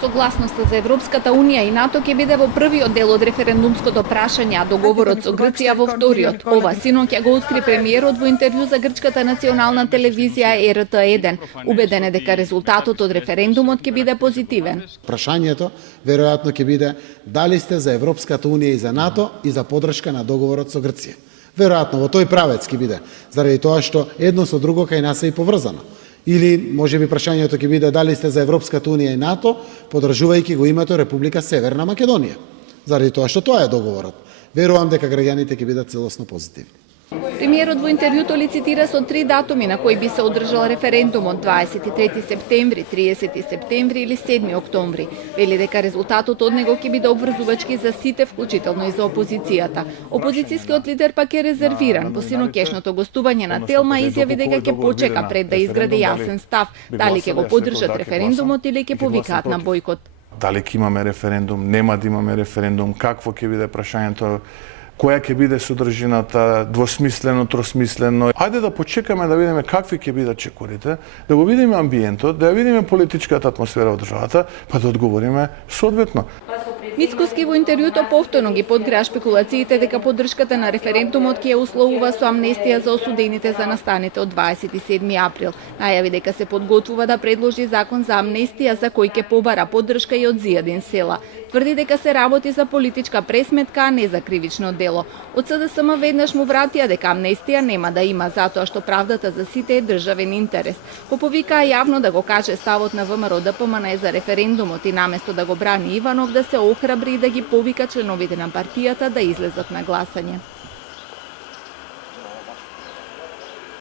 Согласноста за Европската Унија и НАТО ќе биде во првиот дел од референдумското прашање, а договорот со Грција во вториот. Ова синоќа го откри премиерот во интервју за грчката национална телевизија РТ1. Убеден е дека резултатот од референдумот ќе биде позитивен. Прашањето веројатно ќе биде дали сте за Европската Унија и за НАТО и за поддршка на договорот со Грција. Веројатно во тој правец ќе биде, заради тоа што едно со друго кај нас е и поврзано. Или можеби прашањето ќе биде дали сте за Европската Унија и НАТО, поддржувајќи го името Република Северна Македонија. Заради тоа што тоа е договорот. Верувам дека граѓаните ќе бидат целосно позитивни. Премиерот во интервјуто лицитира со 3 датуми на кои би се одржал референдумот: 23 септември, 30 септември или 7 октомври. Вели дека резултатот од него ќе биде обврзувачки за сите, вклучително и за опозицијата. Опозицијскиот лидер пак е резервиран. По синокешното гостување на Телма изјави дека ќе почека пред да изгради јасен став, дали ќе го поддржат референдумот или ќе повикаат на бојкот. Дали ќе имаме референдум, нема да имаме референдум, какво ќе биде прашањето, која ќе биде содржината, двосмислено, тросмислено. Ајде да почекаме да видиме какви ќе бидат чекорите, да го видиме амбиентот, да ја видиме политичката атмосфера во државата, па да одговориме соодветно. Мицкоски во интервјуто повторно ги подгреа шпекулациите дека поддршката на референдумот ќе ја условува со амнестија за осудените за настаните од 27 април. Најави дека се подготвува да предложи закон за амнестија за кој ќе побара поддршка и од Зијадин Села. Тврди дека се работи за политичка пресметка, а не за кривично дело. Од СДСМ веднаш му вратија дека амнестија нема да има, затоа што правдата за сите е државен интерес. Повикаа јавно да го каже ставот на ВМРО ДПМН за референдумот и наместо да го брани Иванов, да се охрабри и да ги повика членовите на партијата да излезат на гласање.